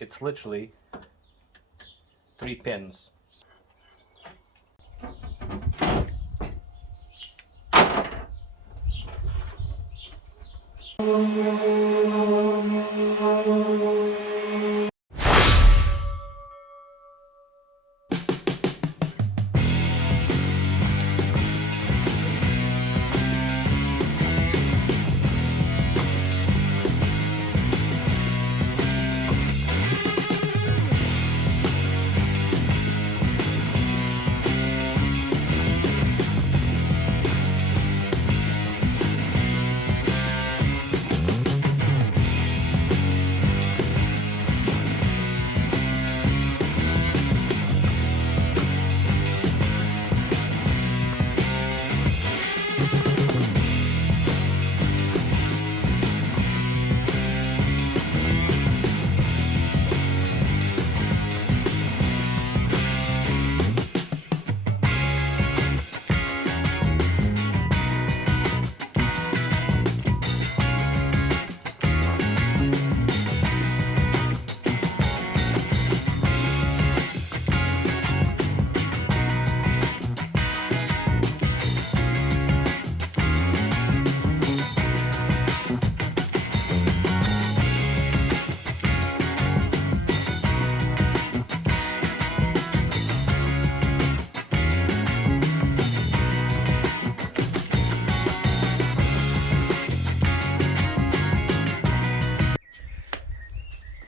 It's literally 3 pins.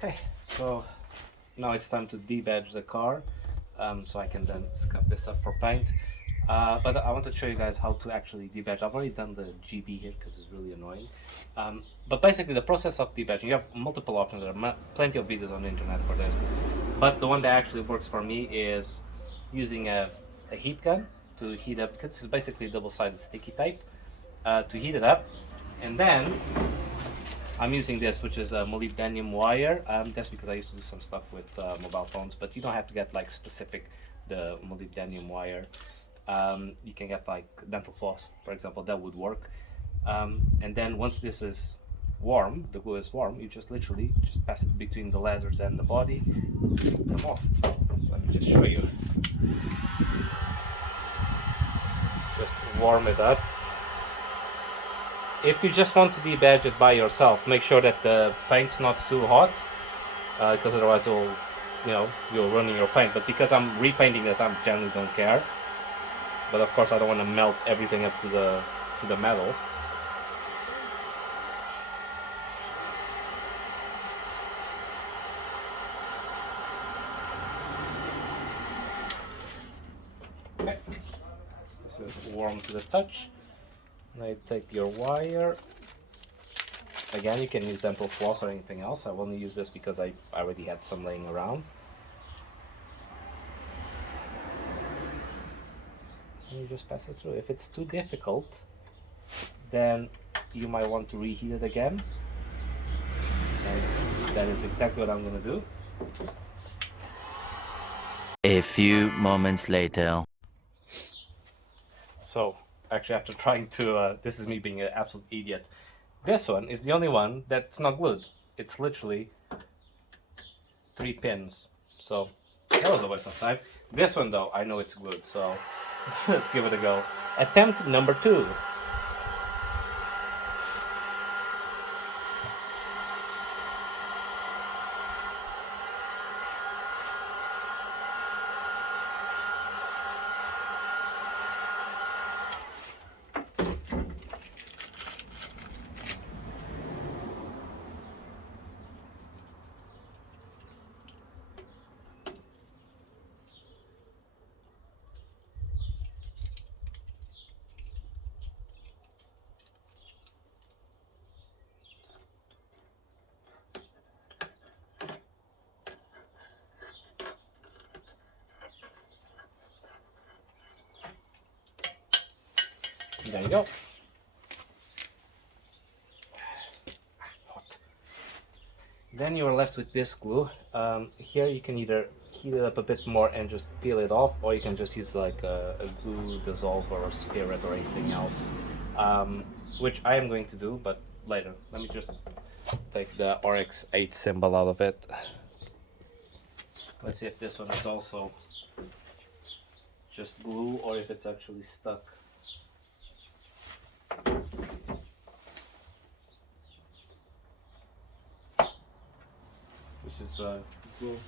Okay, so now it's time to debadge the car, so I can then scuff this up for paint. But I want to show you guys how to actually debadge. I've already done the GB here because it's really annoying. But basically the process of debadging, you have multiple options. There are plenty of videos on the internet for this. But the one that actually works for me is using a heat gun to heat up, because it's basically double-sided sticky tape, to heat it up. And then I'm using this, which is a molybdenum wire. That's because I used to do some stuff with mobile phones, but you don't have to get like specific the molybdenum wire. You can get like dental floss, for example, that would work. And then once this is warm, the glue is warm, you just literally just pass it between the leathers and the body. Come off. Let me just show you. Just warm it up. If you just want to debadge it by yourself, make sure that the paint's not too hot, because otherwise you'll ruin your paint. But because I'm repainting this, I generally don't care. But of course, I don't want to melt everything up to the metal. Okay, this is warm to the touch. Now you take your wire. Again, you can use dental floss or anything else. I've only used this because I already had some laying around. And you just pass it through. If it's too difficult, then you might want to reheat it again. And that is exactly what I'm going to do. A few moments later. So, actually, after trying to, this is me being an absolute idiot. This one is the only one that's not glued. It's literally 3 pins. So, that was a waste of time. This one, though, I know it's glued, so let's give it a go. Attempt number 2. There you go. Then you are left with this glue. Here you can either heat it up a bit more and just peel it off, or you can just use like a glue dissolver or spirit or anything else, which I am going to do, but later. Let me just take the RX-8 symbol out of it. Let's see if this one is also just glue or if it's actually stuck. This is glue.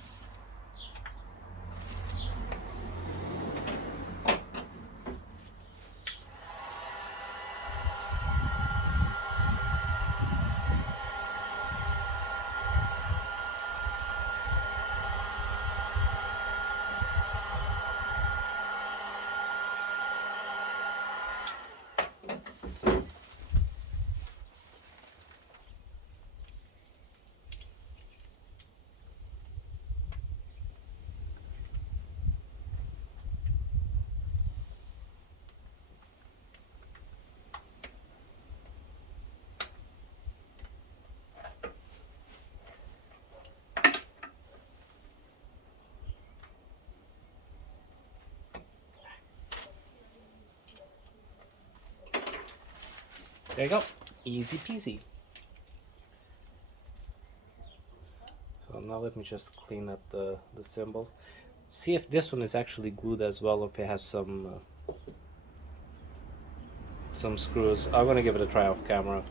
There you go, easy peasy. So now let me just clean up the symbols. See if this one is actually glued as well, or if it has some screws. I'm gonna give it a try off camera.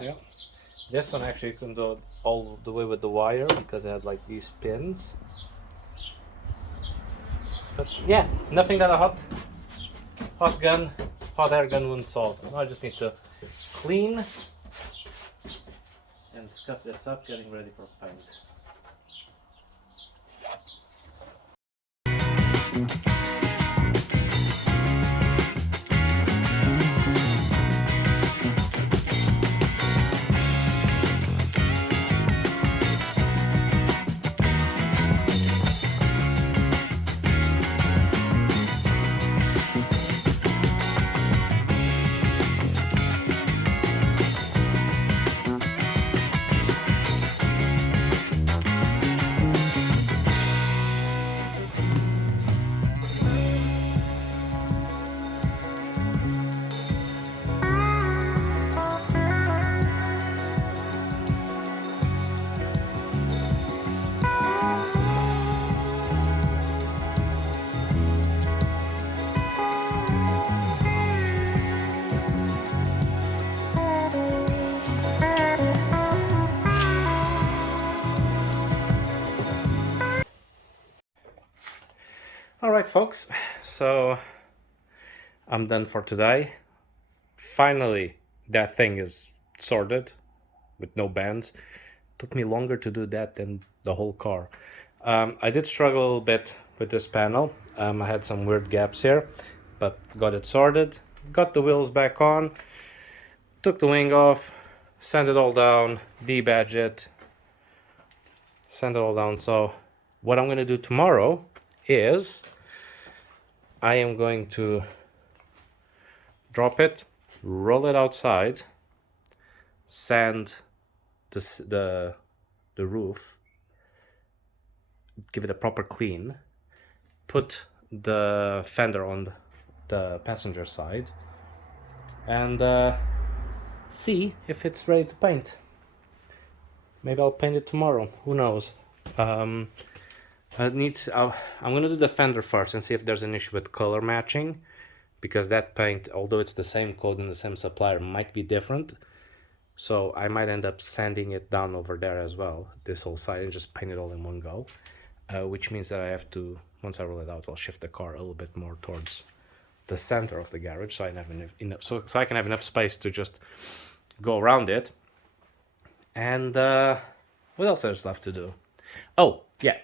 Yeah. This one actually couldn't go all the way with the wire because it had like these pins. But yeah, nothing that a hot air gun wouldn't solve. Now I just need to clean and scuff this up, getting ready for paint. Alright folks, so I'm done for today. Finally, that thing is sorted with no bands. Took me longer to do that than the whole car. I did struggle a little bit with this panel. I had some weird gaps here, but got it sorted. Got the wheels back on, took the wing off, sand it all down, debadge it, sand it all down. So what I'm going to do tomorrow is I am going to drop it, roll it outside, sand the roof, give it a proper clean, put the fender on the passenger side, and see if it's ready to paint. Maybe I'll paint it tomorrow. Who knows? I'm gonna do the fender first and see if there's an issue with color matching, because that paint, although it's the same coat and the same supplier, might be different. So I might end up sanding it down over there as well, this whole side, and just paint it all in one go. Which means that I have to, once I roll it out, I'll shift the car a little bit more towards the center of the garage, so I have enough, so I can have enough space to just go around it. And what else there's left to do? Oh yeah,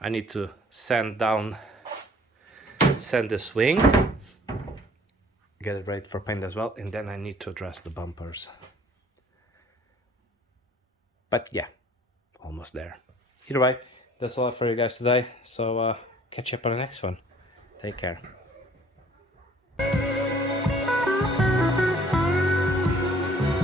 I need to sand this wing, get it ready for paint as well, and then I need to address the bumpers. But yeah, almost there. Either way, that's all for you guys today. So catch you up on the next one. Take care.